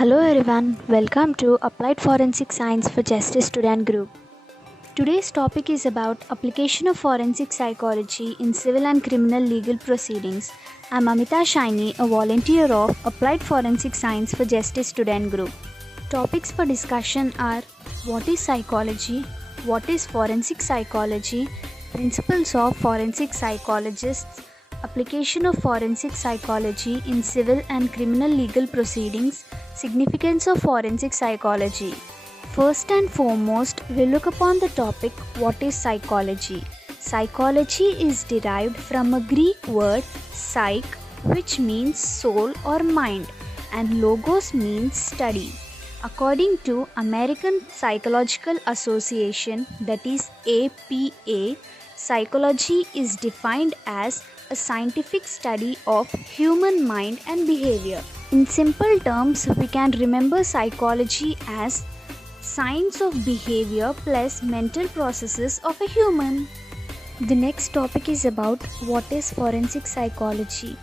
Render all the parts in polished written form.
Hello everyone, welcome to Applied Forensic Science for Justice Student Group. Today's topic is about application of forensic psychology in civil and criminal legal proceedings. I'm Amita Shaini, a volunteer of Applied Forensic Science for Justice Student Group. Topics for discussion are: what is psychology, what is forensic psychology, principles of forensic psychologists, application of forensic psychology in civil and criminal legal proceedings, significance of forensic psychology. First and foremost, we look upon the topic what is psychology. Psychology is derived from a Greek word psyche, which means soul or mind, and logos means study. According to American Psychological Association, that is APA, psychology is defined as a scientific study of human mind and behavior. In simple terms, we can remember psychology as science of behavior plus mental processes of a human. The next topic is about what is forensic psychology.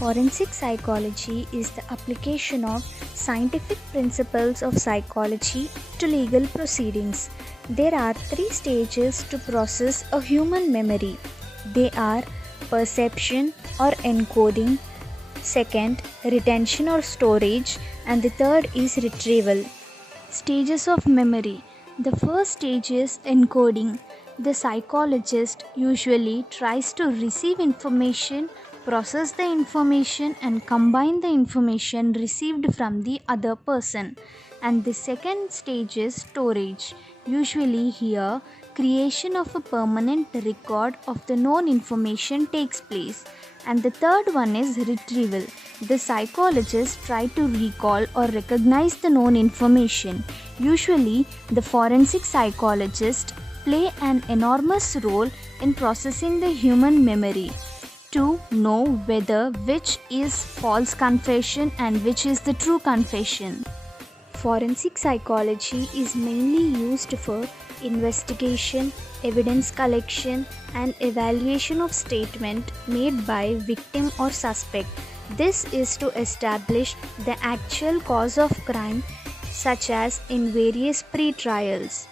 Forensic psychology is the application of scientific principles of psychology to legal proceedings. There are three stages to process a human memory. They are perception or encoding, second, retention or storage, and the third is retrieval. Stages of memory. The first stage is encoding. The psychologist usually tries to receive information, process the information, and combine the information received from the other person. And the second stage is storage. Usually here, creation of a permanent record of the known information takes place. And the third one is retrieval. The psychologist try to recall or recognize the known information. Usually, the forensic psychologist play an enormous role in processing the human memory to know whether which is false confession and which is the true confession. Forensic psychology is mainly used for investigation, evidence collection, and evaluation of statement made by victim or suspect. This is to establish the actual cause of crime, such as in various pre-trials.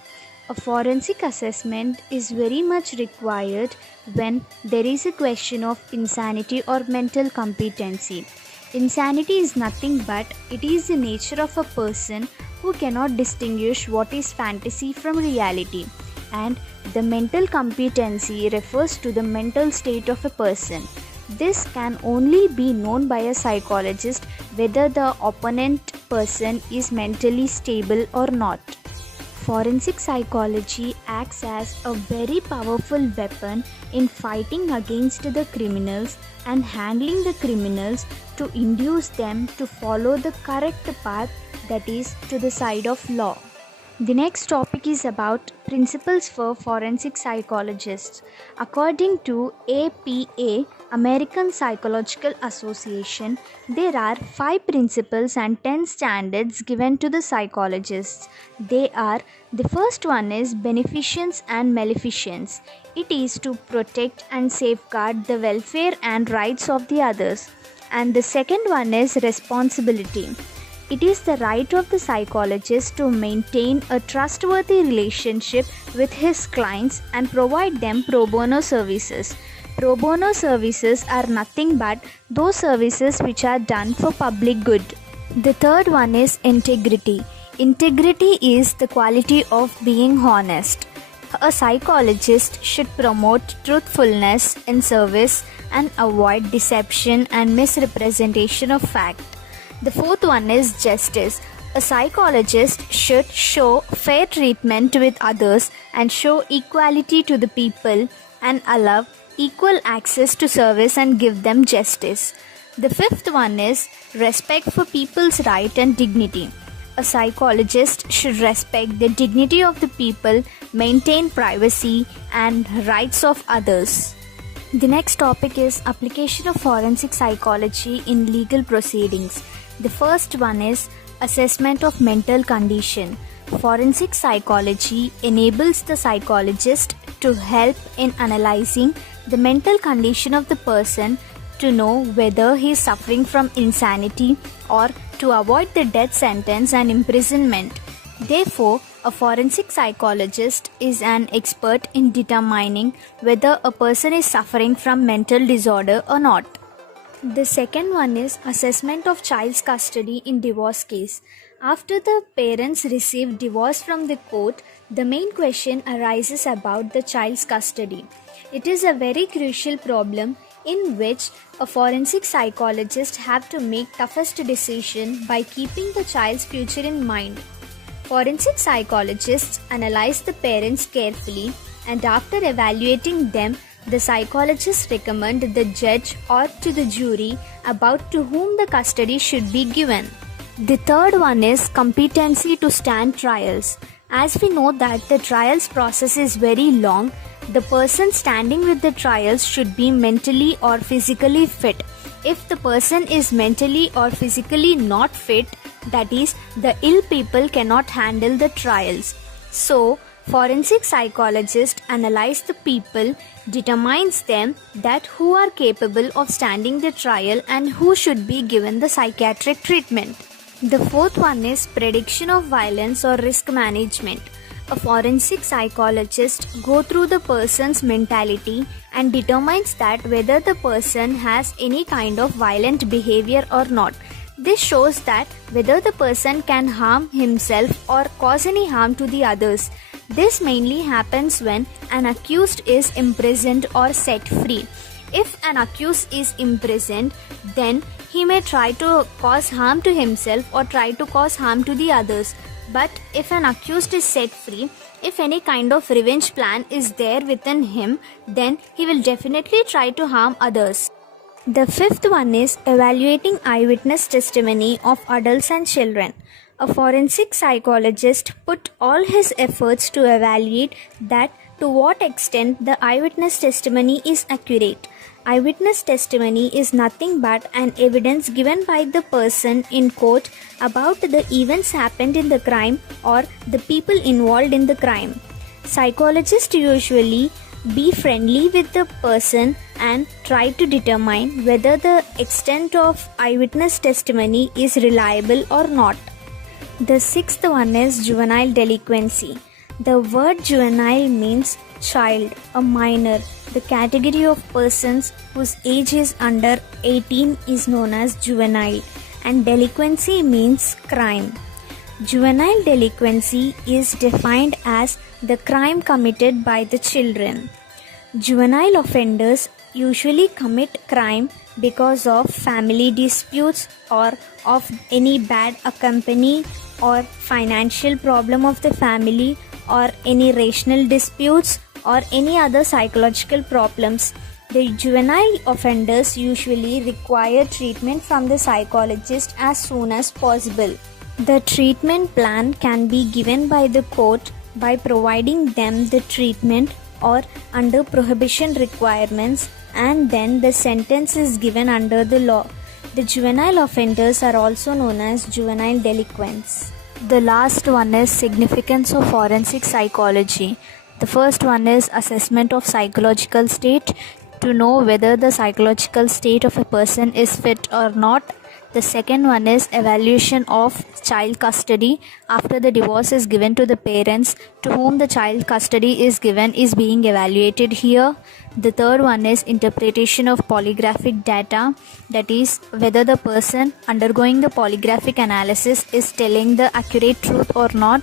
A forensic assessment is very much required when there is a question of insanity or mental competency. Insanity is nothing but it is the nature of a person who cannot distinguish what is fantasy from reality, and the mental competency refers to the mental state of a person. This can only be known by a psychologist whether the opponent person is mentally stable or not. Forensic psychology acts as a very powerful weapon in fighting against the criminals and handling the criminals to induce them to follow the correct path, that is, to the side of law. The next topic is about principles for forensic psychologists. According to APA, American Psychological Association, there are 5 principles and 10 standards given to the psychologists. They are: the first one is beneficence and maleficence. It is to protect and safeguard the welfare and rights of the others. And the second one is responsibility. It is the right of the psychologist to maintain a trustworthy relationship with his clients and provide them pro bono services. Pro bono services are nothing but those services which are done for public good. The third one is integrity. Integrity is the quality of being honest. A psychologist should promote truthfulness in service and avoid deception and misrepresentation of fact. The fourth one is justice. A psychologist should show fair treatment with others and show equality to the people and allow equal access to service and give them justice. The fifth one is respect for people's right and dignity. A psychologist should respect the dignity of the people, maintain privacy and rights of others. The next topic is application of forensic psychology in legal proceedings. The first one is assessment of mental condition. Forensic psychology enables the psychologist to help in analyzing the mental condition of the person to know whether he is suffering from insanity or to avoid the death sentence and imprisonment. Therefore, a forensic psychologist is an expert in determining whether a person is suffering from mental disorder or not. The second one is assessment of child's custody in divorce case. After the parents receive divorce from the court, the main question arises about the child's custody. It is a very crucial problem in which a forensic psychologist have to make toughest decision by keeping the child's future in mind. Forensic psychologists analyze the parents carefully, and after evaluating them, the psychologists recommend the judge or to the jury about to whom the custody should be given. The third one is competency to stand trials. As we know that the trials process is very long, the person standing with the trials should be mentally or physically fit. If the person is mentally or physically not fit, that is, the ill people cannot handle the trials. So, forensic psychologist analyze the people, determines them that who are capable of standing the trial and who should be given the psychiatric treatment. The fourth one is prediction of violence or risk management. A forensic psychologist goes through the person's mentality and determines that whether the person has any kind of violent behavior or not. This shows that whether the person can harm himself or cause any harm to the others. This mainly happens when an accused is imprisoned or set free. If an accused is imprisoned, then he may try to cause harm to himself or try to cause harm to the others. But if an accused is set free, if any kind of revenge plan is there within him, then he will definitely try to harm others. The fifth one is evaluating eyewitness testimony of adults and children. A forensic psychologist put all his efforts to evaluate that to what extent the eyewitness testimony is accurate. Eyewitness testimony is nothing but an evidence given by the person in court about the events happened in the crime or the people involved in the crime. Psychologists usually be friendly with the person and try to determine whether the extent of eyewitness testimony is reliable or not. The sixth one is juvenile delinquency. The word juvenile means child, a minor. The category of persons whose age is under 18 is known as juvenile, and delinquency means crime. Juvenile delinquency is defined as the crime committed by the children. Juvenile offenders usually commit crime because of family disputes or of any bad accompany or financial problem of the family or any racial disputes or any other psychological problems. The juvenile offenders usually require treatment from the psychologist as soon as possible. The treatment plan can be given by the court by providing them the treatment or under prohibition requirements, and then the sentence is given under the law. The juvenile offenders are also known as juvenile delinquents. The last one is significance of forensic psychology. The first one is assessment of psychological state, to know whether the psychological state of a person is fit or not. The second one is evaluation of child custody. After the divorce is given to the parents, to whom the child custody is given is being evaluated here. The third one is interpretation of polygraphic data, that is whether the person undergoing the polygraphic analysis is telling the accurate truth or not.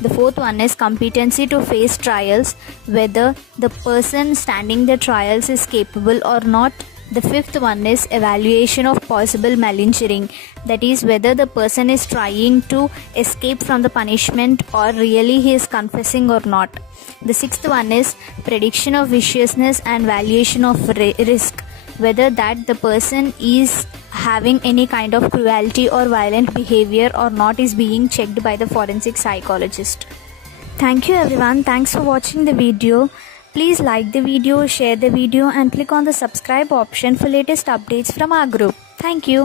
The fourth one is competency to face trials, whether the person standing the trials is capable or not. The fifth one is evaluation of possible malingering, that is whether the person is trying to escape from the punishment or really he is confessing or not. The sixth one is prediction of viciousness and valuation of risk, whether that the person is having any kind of cruelty or violent behavior or not is being checked by the forensic psychologist. Thank you everyone. Thanks for watching the video. Please like the video, share the video and click on the subscribe option for latest updates from our group. Thank you.